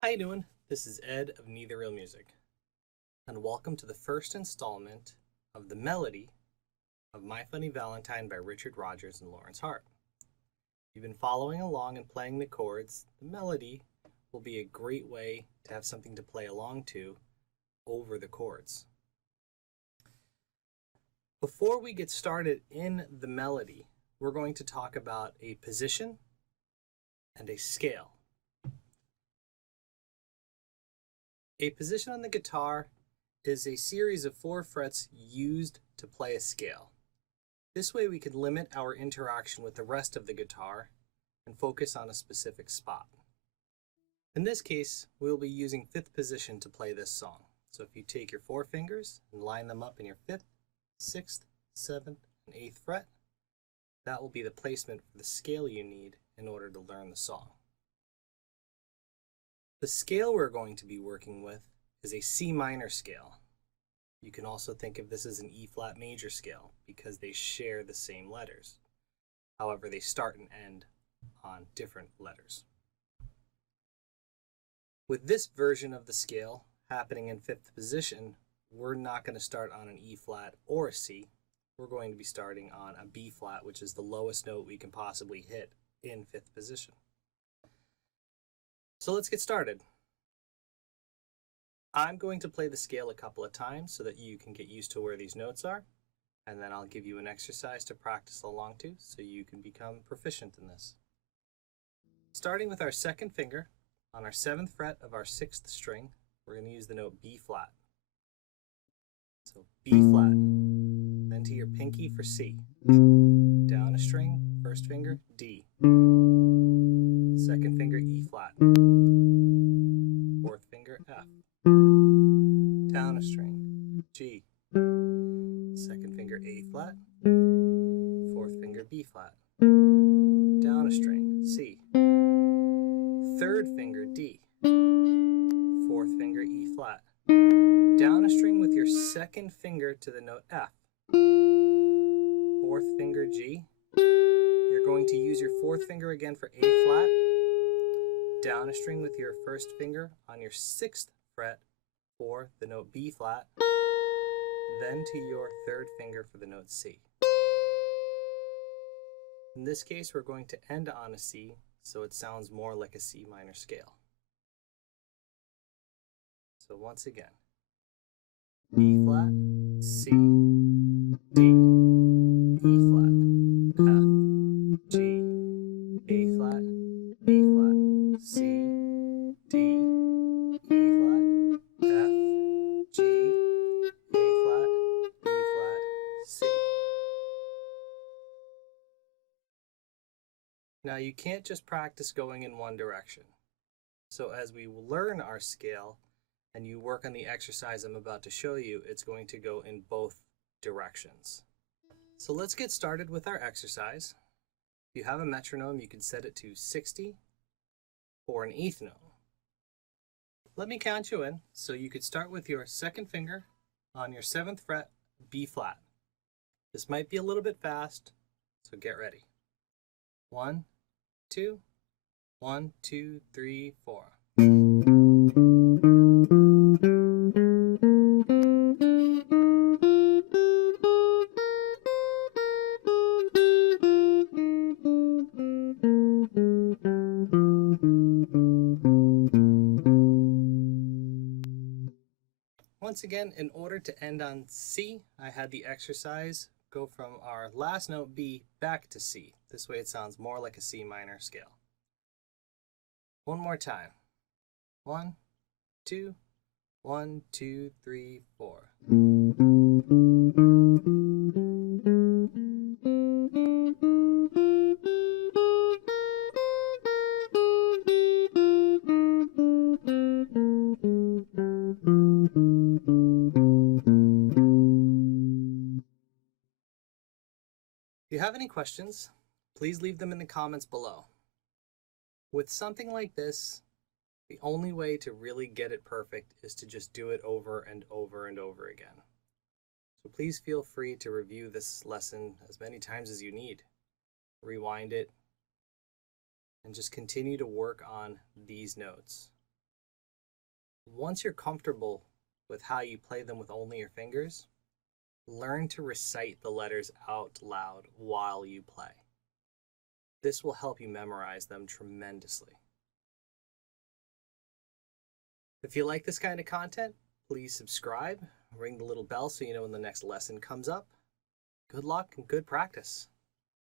How you doing? This is Ed of Neither Real Music, and welcome to the first installment of the melody of My Funny Valentine by Rodgers and Lorenz Hart. If you've been following along and playing the chords, the melody will be a great way to have something to play along to over the chords. Before we get started in the melody, we're going to talk about a position and a scale. A position on the guitar is a series of 4 frets used to play a scale. This way we can limit our interaction with the rest of the guitar and focus on a specific spot. In this case, we'll be using 5th position to play this song. So if you take your 4 fingers and line them up in your 5th, 6th, 7th, and 8th fret, that will be the placement for the scale you need in order to learn the song. The scale we're going to be working with is a C minor scale. You can also think of this as an E flat major scale because they share the same letters. However, they start and end on different letters. With this version of the scale happening in 5th position, we're not going to start on an E flat or a C. We're going to be starting on a B flat, which is the lowest note we can possibly hit in 5th position. So let's get started. I'm going to play the scale a couple of times so that you can get used to where these notes are, and then I'll give you an exercise to practice along to so you can become proficient in this. Starting with our 2nd finger on our 7th fret of our 6th string, we're going to use the note B flat. So B flat, then to your pinky for C. Down a string, 1st finger, D. 2nd finger, E flat. 4th finger, F. Down a string, G. 2nd finger, A flat. 4th finger, B flat. Down a string, C. 3rd finger, D. 4th finger, E flat. Down a string with your 2nd finger to the note F. 4th finger, G. You're going to use your 4th finger again for A flat. Down a string with your 1st finger on your 6th fret for the note B flat, then to your 3rd finger for the note C. In this case, we're going to end on a C, so it sounds more like a C minor scale. So once again, B flat, C, D, E flat, F, G, A flat, B flat, C, D, E flat, F, G, A flat, B flat, C. Now you can't just practice going in one direction. So as we learn our scale and you work on the exercise I'm about to show you, it's going to go in both directions. So let's get started with our exercise. If you have a metronome, you can set it to 60 or an 1/8 note. Let me count you in. So you could start with your 2nd finger on your 7th fret, B flat. This might be a little bit fast, so get ready. 1, 2, 1, 2, 3, 4. Once again, in order to end on C, I had the exercise go from our last note B back to C. This way it sounds more like a C minor scale. One more time. 1, 2, 1, 2, 3, 4. If you have any questions, please leave them in the comments below. With something like this, the only way to really get it perfect is to just do it over and over and over again. So please feel free to review this lesson as many times as you need. Rewind it, and just continue to work on these notes. Once you're comfortable with how you play them with only your fingers, learn to recite the letters out loud while you play. This will help you memorize them tremendously. If you like this kind of content, please subscribe, ring the little bell so you know when the next lesson comes up. Good luck and good practice.